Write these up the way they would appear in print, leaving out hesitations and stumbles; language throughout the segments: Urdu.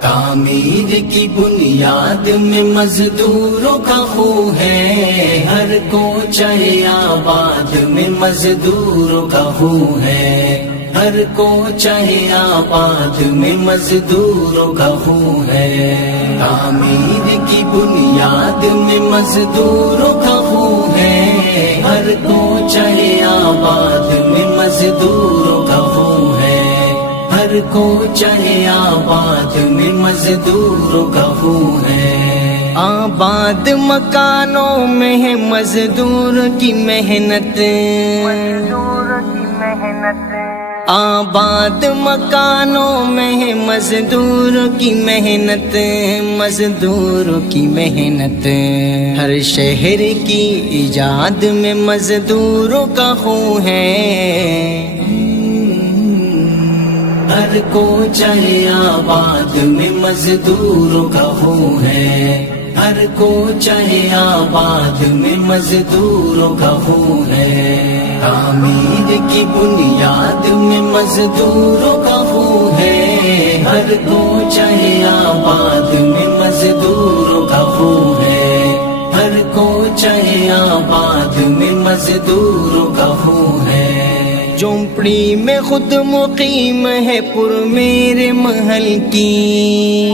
تعمیر کی بنیاد میں مزدوروں کا خون ہے، ہر کوچہ آباد میں مزدوروں کا خون ہے، ہر کوچہ آباد میں مزدوروں کا خون ہے۔ تعمیر کی بنیاد میں مزدوروں کا خون ہے، ہر کوچہ آباد میں مزدوروں کا خون ہے، ہر کوچہ آباد میں مزدوروں کا خون ہے۔ آباد مکانوں میں ہے مزدور کی محنت، آباد مکانوں میں ہے مزدور کی محنت، مزدور کی محنت، ہر شہر کی ایجاد میں مزدوروں کا خون ہے۔ ہر کوچہ آباد میں مزدوروں کا خون ہے، ہر کوچہ آباد میں مزدوروں کا خون ہے۔ تعمیر کی بنیاد میں مزدوروں کا خون ہے، ہر کوچہ آباد میں مزدوروں کا خون ہے، ہر کوچہ آباد میں مزدوروں کا خون ہے۔ جھونپڑی میں خود مقیم ہے پر میرے محل کی،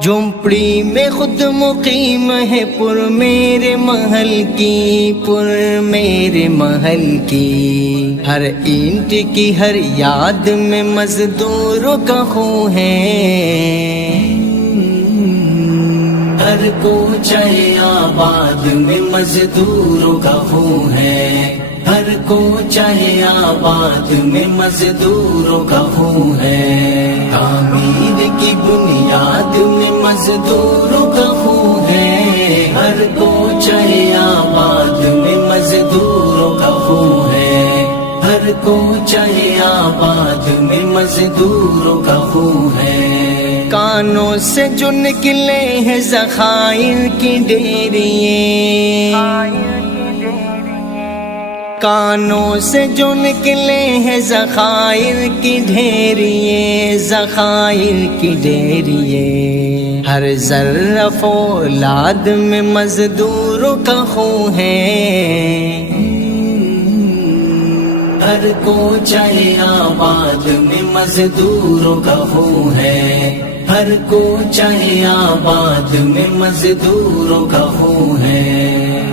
جھونپڑی میں خود مقیم ہے پر میرے محل کی، پر میرے محل کی، ہر اینٹ کی ہر یاد میں مزدوروں کا خون ہے۔ ہر کوچہ آباد میں مزدوروں کا خون ہے، ہر کوچہ آباد میں مزدوروں کا خون ہے۔ تعمیر کی بنیاد میں مزدوروں کا خون ہے، ہر کوچہ آباد میں مزدوروں کا خون ہے، ہر کوچہ آباد میں مزدوروں کا خون ہے۔ کانوں سے جو نکلے ہیں ذخائر کی ڈیریے، کانوں سے جو نکلے ہیں ذخائر کی ڈھیریے، ذخائر کی ڈھیریے، ہر ذرہ فولاد میں مزدوروں کا خون ہے۔ ہر کوچہ آباد میں مزدوروں کا خون ہے، ہر کوچہ آباد میں مزدوروں کا خون ہے۔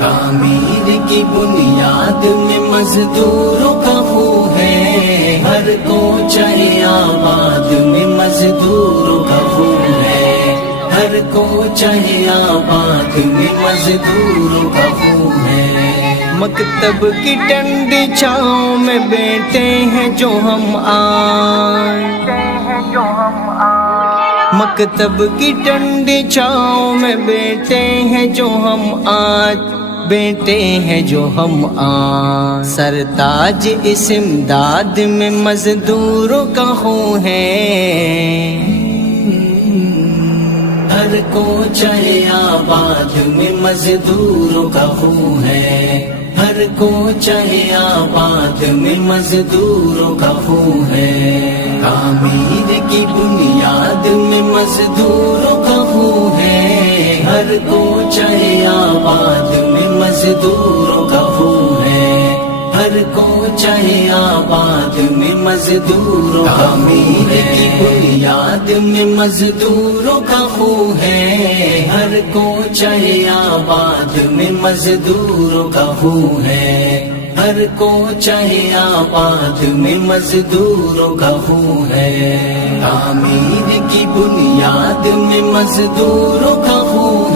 تعمیر کی بنیاد میں مزدوروں کا خون ہے، ہر کوچہ آباد میں مزدوروں کا خون ہے، ہر کوچہ آباد میں مزدوروں کا خون ہے۔ مکتب کی ٹھنڈی چھاؤں میں بیٹھے ہیں جو ہم آج، مکتب کی ٹھنڈی چھاؤں میں بیٹھے ہیں جو ہم آج، بیٹے ہیں جو ہم آج، سرتاج اس امداد میں مزدوروں کا خون ہے۔ ہر کوچہ آباد میں مزدوروں کا خون ہے، ہر کوچہ آباد میں مزدوروں کا خون ہے۔ تعمیر کی بنیاد میں مزدوروں کا خون ہے، ہر کوچہ آباد میں مزدوروں کا خون ہے، ہر کوچہ آباد میں مزدوروں کا خون ہے۔ تعمیر کی بنیاد میں مزدوروں کا خون ہے، ہر کوچہ آباد میں مزدوروں کا خون ہے، ہر کوچہ آباد میں مزدوروں کا خون ہے۔ تعمیر کی بنیاد میں مزدوروں کا خون